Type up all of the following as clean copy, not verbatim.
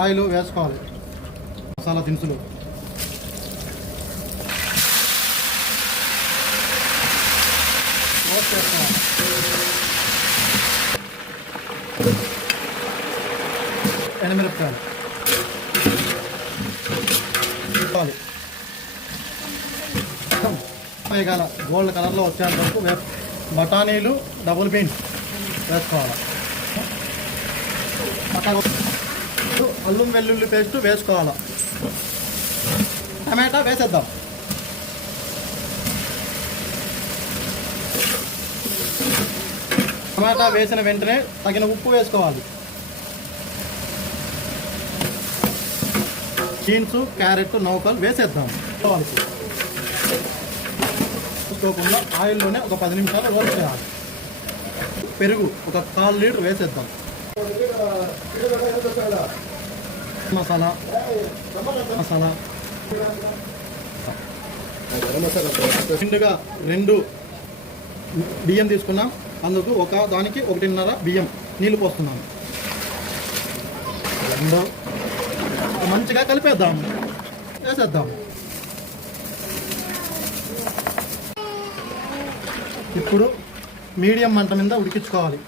Oil వేసుకోవాలి. మసాలా దినుసులు roast చేసుకోవాలి. ఎండుమిరపకాయలు వేగాల గోల్డ్ కలర్లో వచ్చేంత వరకు బఠానీలు డబుల్ బీన్స్ వేసుకోవాలి. అల్లం వెల్లుల్లి పేస్ట్ వేసుకోవాలి. టమాటా వేసేద్దాం. టమాటా వేసిన వెంటనే తగిన ఉప్పు వేసుకోవాలి. బీన్స్, క్యారెట్, నౌకలు వేసేద్దాం. చూసుకోకుండా ఆయిల్లోనే ఒక 10 నిమిషాలు రోస్ట్ చేయాలి. పెరుగు ఒక 1/4 లీటర్ వేసేద్దాం. మసాలా నిండుగా 2 బియ్యం తీసుకున్నాం. అందుకు ఒక దానికి 1.5 బియ్యం నీళ్ళు పోస్తున్నాం. మంచిగా కలిపేద్దాం. వేసేద్దాం. ఇప్పుడు మీడియం మంట మీద ఉడికించుకోవాలి.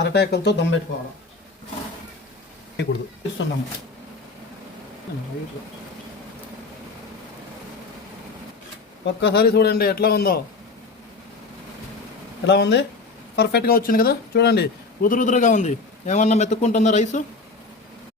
అరటాకులతో దమ్ పెట్టుకోవాలి. ఇస్తున్నాము. ఒక్కసారి చూడండి ఎట్లా ఉందో. ఎలా ఉంది? పర్ఫెక్ట్గా వచ్చింది కదా. చూడండి, ఉదురుగా ఉంది. ఏమన్నా మెత్తుకుంటుందా రైసు?